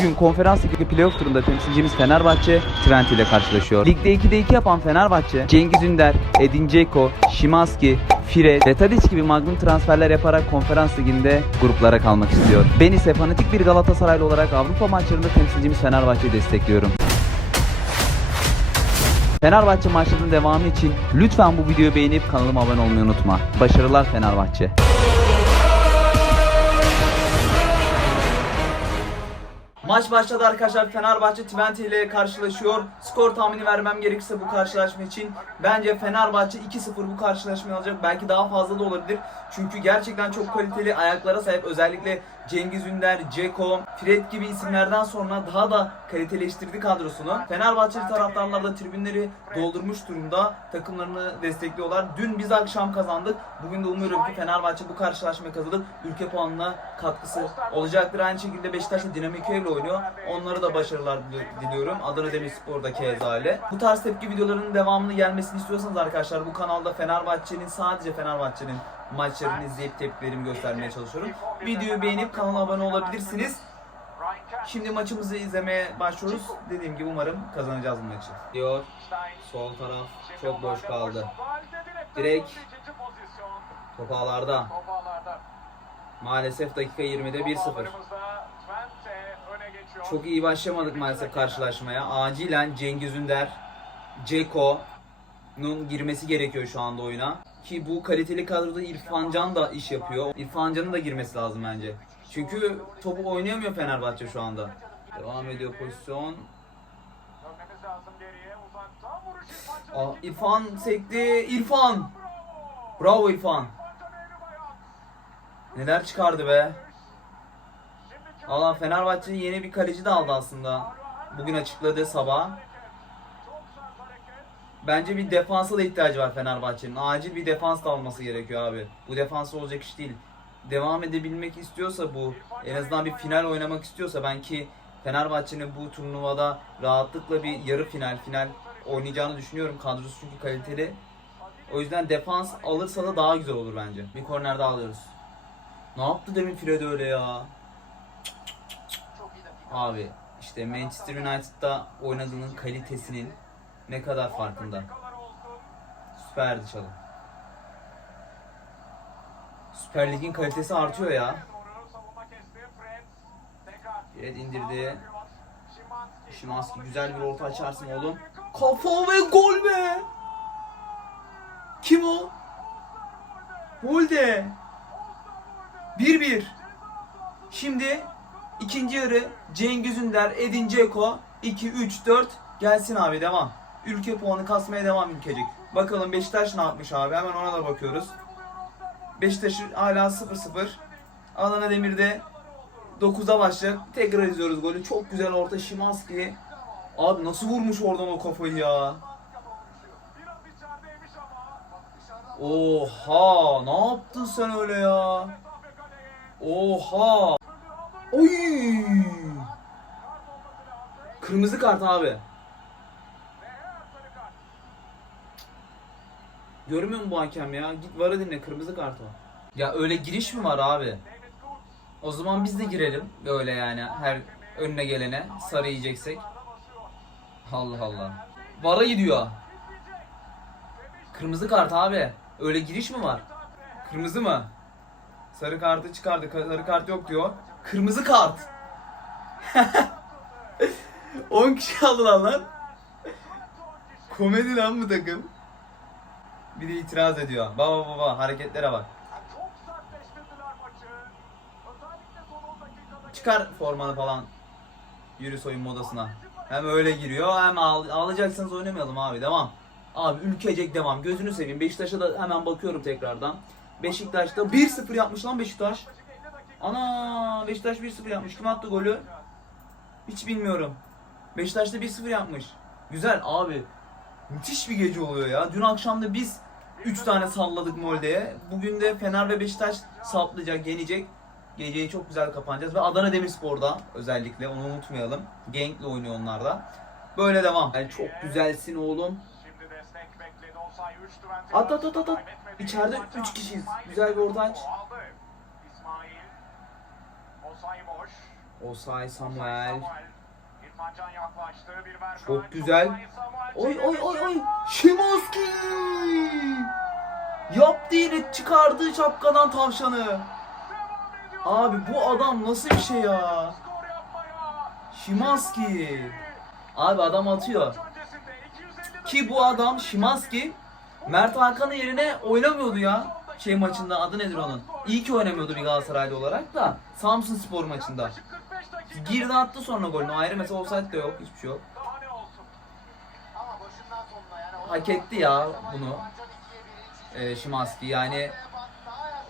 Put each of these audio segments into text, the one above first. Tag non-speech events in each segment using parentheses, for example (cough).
Bugün konferans ligi playoff turunda temsilcimiz Fenerbahçe Trent ile karşılaşıyor. Ligde 2'de 2 yapan Fenerbahçe, Cengiz Ünder, Edin Dzeko, Şimanski, Fire, Detadic gibi magnum transferler yaparak konferans liginde gruplara kalmak istiyor. Ben ise fanatik bir Galatasaraylı olarak Avrupa maçlarında temsilcimiz Fenerbahçe'yi destekliyorum. Fenerbahçe maçlarının devamı için lütfen bu videoyu beğenip kanalıma abone olmayı unutma. Başarılar Fenerbahçe. Maç başladı arkadaşlar. Fenerbahçe Twente ile karşılaşıyor. Skor tahmini vermem gerekirse bu karşılaşma için bence Fenerbahçe 2-0 bu karşılaşmayı alacak. Belki daha fazla da olabilir. Çünkü gerçekten çok kaliteli ayaklara sahip. Özellikle Cengiz Ünder, Ceko, Fred gibi isimlerden sonra daha da kaliteleştirdi kadrosunu. Fenerbahçeli taraftarlar da tribünleri doldurmuş durumda. Takımlarını destekliyorlar. Dün biz akşam kazandık. Bugün de umuyorum ki Fenerbahçe bu karşılaşmayı kazanıp ülke puanına katkısı olacaktır. Aynı şekilde Beşiktaş da Dinamo Kiev'le oynuyor. Onlara da başarılar dili- diliyorum. Adana Demirspor'da keza öyle. Bu tarz tepki videolarının devamını gelmesini istiyorsanız arkadaşlar bu kanalda Fenerbahçe'nin sadece Fenerbahçe'nin maçlarını izleyip tepkilerimi göstermeye çalışıyorum. Videoyu beğenip kanala abone olabilirsiniz. Şimdi maçımızı izlemeye başlıyoruz. Dediğim gibi umarım kazanacağız bu maçı. Diyor. Sol taraf çok boş kaldı. Direkt top ağlarda. Maalesef dakika 20'de 1-0. Çok iyi başlamadık maalesef karşılaşmaya. Acilen Cengiz Ünder, Ceko'nun girmesi gerekiyor şu anda oyuna. Ki bu kaliteli kadroda İrfan Can da iş yapıyor. İrfan Can'ın da girmesi lazım bence. Çünkü topu oynayamıyor Fenerbahçe şu anda. Devam ediyor pozisyon. Aa, İrfan sekti. İrfan! Bravo İrfan. Neler çıkardı be. Valla Fenerbahçe yeni bir kaleci de aldı aslında. Bugün açıkladı sabah. Bence bir defansa da ihtiyacı var Fenerbahçe'nin. Acil bir defans da alması gerekiyor abi. Bu defans olacak iş değil. Devam edebilmek istiyorsa bu, en azından bir final oynamak istiyorsa ben ki Fenerbahçe'nin bu turnuvada rahatlıkla bir yarı final, final oynayacağını düşünüyorum. Kadrosu çünkü kaliteli. O yüzden defans alırsa da daha güzel olur bence. Bir korner daha alıyoruz. Ne yaptı demin Fred öyle ya? Abi işte Manchester United'da oynadığının kalitesinin ne kadar farkında. Süperdi çalım. Süper Lig'in kalitesi artıyor ya. Evet indirdi. Şimanski güzel bir orta açarsın oğlum. Kafa ve gol be! Kim o? Molde. 1-1. Şimdi ikinci yarı Cengiz Ünder, Edin Dzeko 2-3-4 gelsin abi devam. Ülke puanı kasmaya devam ülkecek. Bakalım Beşiktaş ne yapmış abi hemen ona da bakıyoruz. Beşiktaş hala 0-0. Adana Demir'de 9'a başlayacak. Tekrar izliyoruz golü. Çok güzel orta Şimanski. Abi nasıl vurmuş oradan o kafayı ya. Oha ne yaptın sen öyle ya? Oha. Oy. Kırmızı kart abi. Görmüyor musun bu hakem ya? Git varı dinle kırmızı kart o. Ya öyle giriş mi var abi? O zaman biz de girelim böyle yani her önüne gelene sarı yiyeceksek. Allah Allah. Vara gidiyor. Kırmızı kart abi. Öyle giriş mi var? Kırmızı mı? Sarı kartı çıkardı. Sarı kart yok diyor. Kırmızı kart. (laughs) 10 kişi aldılar lan. Komedi lan bu takım. Bir de itiraz ediyor. Baba baba hareketlere bak. Çıkar formanı falan. Yürü soyunma odasına. Hem öyle giriyor hem ağl- ağlayacaksanız oynamayalım abi devam. Abi ülkecek devam. Gözünü seveyim. Beşiktaş'a da hemen bakıyorum tekrardan. Beşiktaş'ta 1-0 yapmış lan Beşiktaş. Ana Beşiktaş 1-0 yapmış. Kim attı golü? Hiç bilmiyorum. Beşiktaş'ta 1-0 yapmış. Güzel abi. Müthiş bir gece oluyor ya. Dün akşam da biz 3 tane salladık Molde'ye. Bugün de Fener ve Beşiktaş saplayacak, yenecek. Geceyi çok güzel kapanacağız. Ve Adana Demirspor'da özellikle onu unutmayalım. Genk'le oynuyor onlar da. Böyle devam. Yani çok güzelsin oğlum. At at at at at. İçeride 3 kişiyiz. Güzel bir orta aç. Osay Samuel. Çok güzel. Oy oy oy oy. Şimanski. Yaptı yine çıkardı şapkadan tavşanı. Abi bu adam nasıl bir şey ya? Şimanski. Abi adam atıyor. Öncesinde 250 Ki bu adam Şimanski Mert Hakan'ın yerine oynamıyordu ya. Şey maçında adı nedir onun? İyi ki oynamıyordu bir Galatasaraylı olarak da Samsun Spor maçında. Yaklaşık 45 dakika. Girdi attı sonra golünü. Ayrı mesela offside de yok. Hiçbir şey yok. Hak etti ya bunu. Ee, Şimanski yani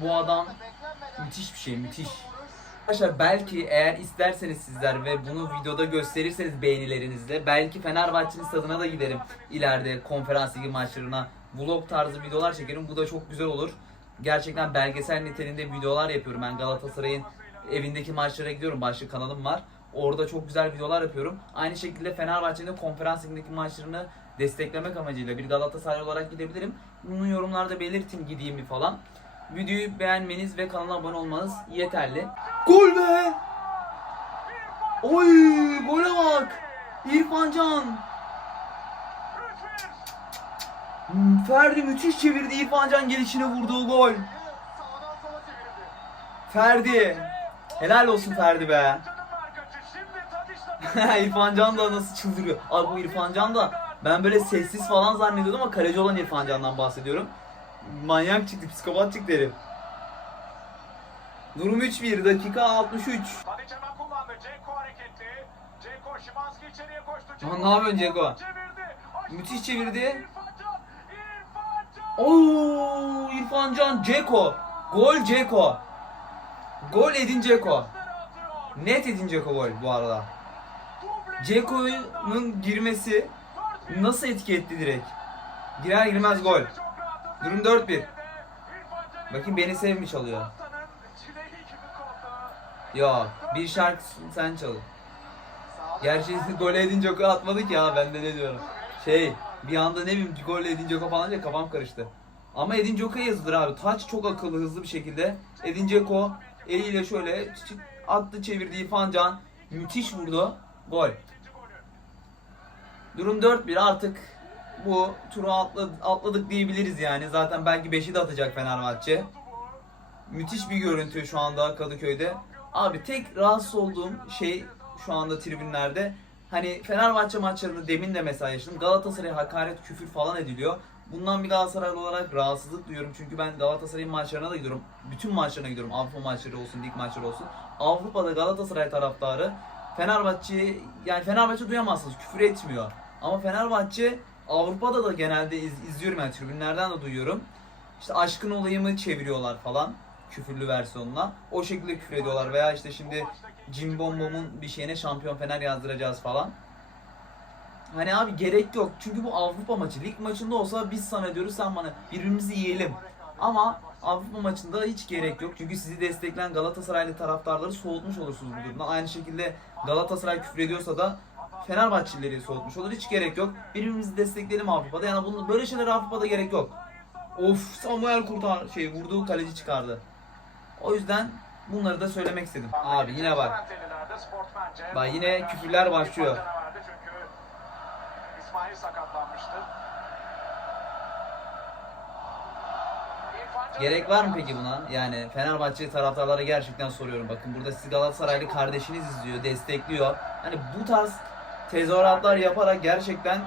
bu adam müthiş bir şey müthiş. Arkadaşlar belki eğer isterseniz sizler ve bunu videoda gösterirseniz beğenilerinizle belki Fenerbahçe'nin stadına da giderim ileride konferans ligi maçlarına vlog tarzı videolar çekerim. Bu da çok güzel olur. Gerçekten belgesel niteliğinde videolar yapıyorum. Ben Galatasaray'ın evindeki maçlara gidiyorum. Başka kanalım var. Orada çok güzel videolar yapıyorum. Aynı şekilde Fenerbahçe'nin konferans ligindeki maçlarını desteklemek amacıyla bir Galatasaray olarak gidebilirim. Bunu yorumlarda belirtin gideyim mi falan. Videoyu beğenmeniz ve kanala abone olmanız yeterli. Gol be! Oy gole bak! İrfan Can! 3-1. Hmm, Ferdi müthiş çevirdi İrfan Can gelişine vurduğu gol. Ferdi. Helal olsun Ferdi be. (laughs) İrfan Can da nasıl çıldırıyor. Abi bu İrfan Can da ben böyle sessiz falan zannediyordum ama kaleci olan İrfan Can'dan bahsediyorum. Manyak çıktı, psikopat çıktı herif. Durum 3-1, dakika 63. Tadiç hemen kullandı. Ceko hareketli. Ceko Şimanski içeriye koştu. Lan ne yapıyorsun Ceko? Müthiş çevirdi. Oo, İrfan Can, Ceko. Gol Ceko. Gol Edin. Atıyor. Net Edin Ceko gol bu arada. Duble. Ceko'nun girmesi 4-1. nasıl etki etti direkt? Girer girmez gol. Durum 4-1. İrfan Can'ın Bakayım beni sev mi çalıyor? Yok, bir şarkı sen çal. Gerçi gol edince Ceko atmadık ya ben de ne diyorum. Şey, bir anda ne bileyim gol edince Ceko falan diye kafam karıştı. Ama Edin Dzeko'ya yazılır abi. Taç çok akıllı hızlı bir şekilde. Edin Dzeko eliyle şöyle attı çevirdi İrfan Can. Müthiş vurdu. Gol. Durum 4-1 artık bu turu atladık, atladık diyebiliriz yani. Zaten belki 5'i de atacak Fenerbahçe. Müthiş bir görüntü şu anda Kadıköy'de. Abi tek rahatsız olduğum şey şu anda tribünlerde hani Fenerbahçe maçlarını demin de mesela yaşadım. Galatasaray'a hakaret, küfür falan ediliyor. Bundan bir Galatasaraylı olarak rahatsızlık duyuyorum. Çünkü ben Galatasaray'ın maçlarına da gidiyorum. Bütün maçlarına gidiyorum. Avrupa maçları olsun, lig maçları olsun. Avrupa'da Galatasaray taraftarı Fenerbahçe yani Fenerbahçe duyamazsınız. Küfür etmiyor. Ama Fenerbahçe Avrupa'da da genelde iz- izliyorum yani tribünlerden de duyuyorum. İşte aşkın olayımı çeviriyorlar falan küfürlü versiyonuna. O şekilde küfür ediyorlar veya işte şimdi Jim Bombom'un bir şeyine şampiyon Fener yazdıracağız falan. Hani abi gerek yok. Çünkü bu Avrupa maçı. Lig maçında olsa biz sana diyoruz sen bana birbirimizi yiyelim. Ama Avrupa maçında hiç gerek yok. Çünkü sizi destekleyen Galatasaraylı taraftarları soğutmuş olursunuz bu durumdan. Aynı şekilde Galatasaray küfür ediyorsa da Fenerbahçelileri soğutmuş olur. Hiç gerek yok. Birbirimizi destekleyelim Avrupa'da. Yani bunu böyle şeyler Avrupa'da gerek yok. Of Samuel kurtar şey vurduğu kaleci çıkardı. O yüzden bunları da söylemek istedim. Abi yine bak. Bak yine küfürler başlıyor. İrfan Can'a verdi Çünkü İsmail sakatlanmıştı. Gerek var mı peki buna? Yani Fenerbahçe taraftarlara gerçekten soruyorum. Bakın burada sizi Galatasaraylı kardeşiniz izliyor, destekliyor. Hani bu tarz tezahüratlar yaparak gerçekten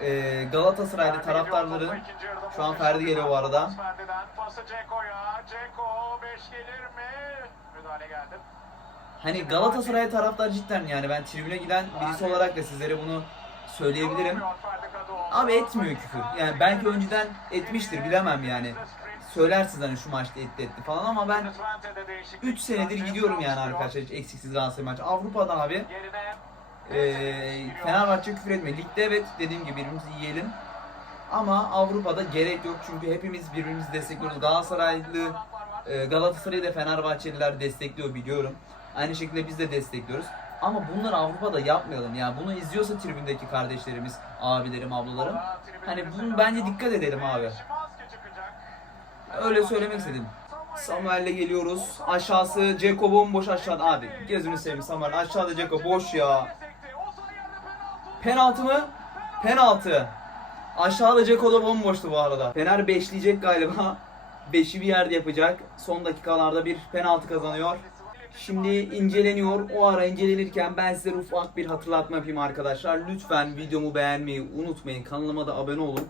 e, Galatasaraylı taraftarların şu an Ferdi geliyor bu arada. Ferdi'den pası Ceko'ya. Ceko 5 gelir mi? Müdahale geldi. Hani Galatasaray taraftar cidden yani ben tribüne giden birisi olarak da sizlere bunu söyleyebilirim. Abi etmiyor küfür. Yani belki önceden etmiştir bilemem yani. Söylersiniz hani şu maçta etti etti falan ama ben 3 senedir gidiyorum yani arkadaşlar hiç eksiksiz Galatasaray maçı. Avrupa'dan abi Eee Fenerbahçe küfür etme. Ligde evet dediğim gibi birbirimizi yiyelim. Ama Avrupa'da gerek yok çünkü hepimiz birbirimizi destekliyoruz. Galatasaraylı, e, Galatasaray'ı da Fenerbahçeliler destekliyor biliyorum. Aynı şekilde biz de destekliyoruz. Ama bunları Avrupa'da yapmayalım. Yani bunu izliyorsa tribündeki kardeşlerimiz, abilerim, ablalarım. Hani bunu bence dikkat edelim abi. Öyle söylemek istedim. Samuel'le geliyoruz. Aşağısı Ceko bomboş aşağıda. Abi gözünü seveyim Samuel. Aşağıda Ceko boş ya. Penaltı mı? Penaltı. Aşağıda Ceko da bomboştu bu arada. Fener beşleyecek galiba. Beşi bir yerde yapacak. Son dakikalarda bir penaltı kazanıyor. Şimdi inceleniyor. O ara incelenirken ben size ufak bir hatırlatma yapayım arkadaşlar. Lütfen videomu beğenmeyi unutmayın. Kanalıma da abone olun.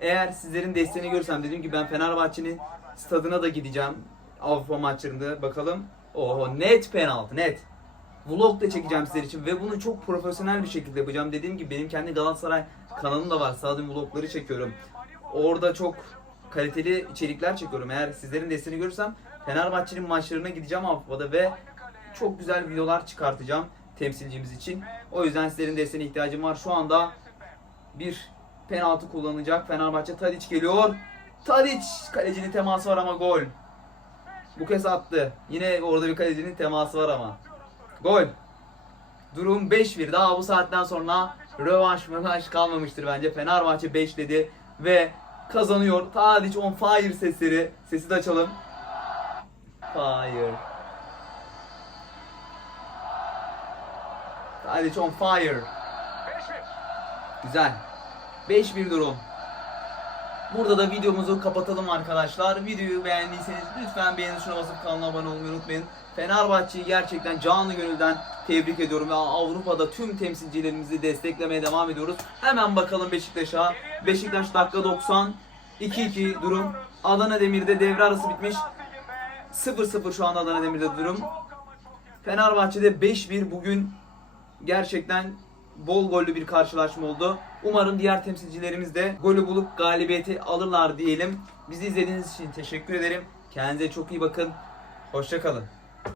Eğer sizlerin desteğini görürsem dediğim gibi ben Fenerbahçe'nin stadına da gideceğim. Avrupa maçlarında bakalım. Oho net penaltı net. Vlog da çekeceğim sizler için ve bunu çok profesyonel bir şekilde yapacağım. Dediğim gibi benim kendi Galatasaray kanalım da var. Stadyum vlogları çekiyorum. Orada çok kaliteli içerikler çekiyorum. Eğer sizlerin desteğini görürsem Fenerbahçe'nin maçlarına gideceğim Avrupa'da ve çok güzel videolar çıkartacağım temsilcimiz için. O yüzden sizlerin desteğine ihtiyacım var. Şu anda bir penaltı kullanacak. Fenerbahçe Tadic geliyor. Tadic kalecinin teması var ama gol. Bu kez attı. Yine orada bir kalecinin teması var ama. Gol. Durum 5-1. Daha bu saatten sonra rövanş rövanş kalmamıştır bence. Fenerbahçe 5 dedi ve kazanıyor. Tadic on fire sesleri. Sesi de açalım. Fire. Tadic on fire. Güzel. 5-1 durum. Burada da videomuzu kapatalım arkadaşlar. Videoyu beğendiyseniz lütfen beğeni tuşuna basıp kanala abone olmayı unutmayın. Fenerbahçe'yi gerçekten canlı gönülden tebrik ediyorum ve Avrupa'da tüm temsilcilerimizi desteklemeye devam ediyoruz. Hemen bakalım Beşiktaş'a. Beşiktaş dakika 90. 2-2 durum. Adana Demir'de devre arası bitmiş. 0-0 şu anda Adana Demir'de durum. Fenerbahçe'de 5-1 bugün gerçekten bol gollü bir karşılaşma oldu. Umarım diğer temsilcilerimiz de golü bulup galibiyeti alırlar diyelim. Bizi izlediğiniz için teşekkür ederim. Kendinize çok iyi bakın. Hoşçakalın.